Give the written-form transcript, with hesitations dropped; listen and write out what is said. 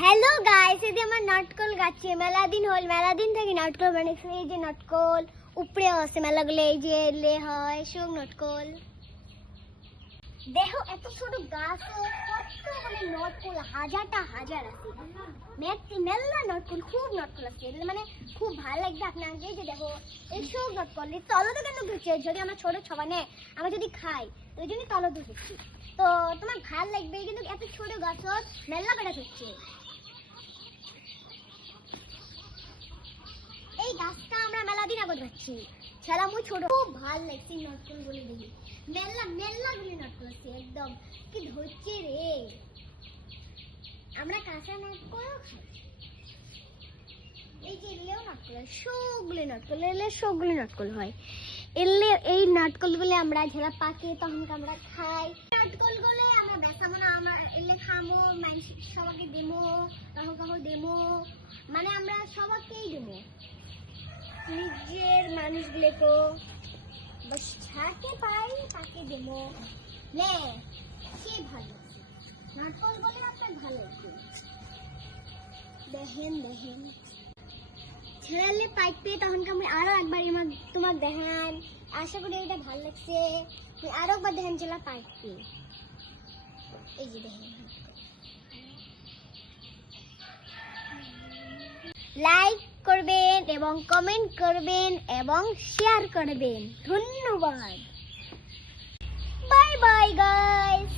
Hello guys, এই যে আমার নাটকল গাছে মেলা দিন হল, মেলা দিন থেকে নাটকল বানাইছে। এই যে নাটকল উপরে আছে মেলাগুলো, এই যে এলে হয় সব নাটকল। দেখো এত ছোট গাছ, কতগুলো নাটকল, হাজারটা হাজার আছে। মেলা নাটকল, খুব নাটকল আছে, মানে খুব ভালো লাগবে আপনাকে। যে দেখো এইসব নাটকল তলো তো কেন ঘুরছে, যদি আমার ছোট ছবা নেয় আমি যদি খাই ওই জন্য তলো তো ঘুরছি। তো তোমার ভাল লাগবে, কিন্তু এত ছোট গাছ মেলা বেড়া হচ্ছে। এই গাছটা আমরা মেলা দিন আগত পাচ্ছি, ছেলা মুই ছোট, খুব ভাল লাগছে নাটকল বলে দেখি। মেলা গুলি নাটকল আছে, একদম কি ধরছে রে। আমরা কাঁচা নাটকলও খাই। এই যে এলেও নাটকল হয়, সবগুলি নাটকল, এলে সবগুলি নাটকল হয়। এলে এই নাটকল গুলো আমরা ঝেলা পাকে তখন আমরা খাই। নাটকল গুলো আমরা বেচাবো না, আমরা এলে খামো, মানুষ সবাইকে দেবো, কাহো কাহো দেবো, মানে আমরা সবাইকেই দেবো। নিজের মানুষগুলো তো বাস ছাকে পাই তাকে দেবো। লে সে ভালো নাটকল বলে আপনার ভালো লাগছে। দেখেন দেখেন ছেড়ালে পাইতে তখন আমি আরো একবার তোমার দেখান। আশা করি এটা ভালো লাগছে, আরো একবার দেখেন ছেলা পাইতে। এই যে দেখেন, লাইক করবেন এবং কমেন্ট করবেন এবং শেয়ার করবেন। ধন্যবাদ, বাই বাই গাইস।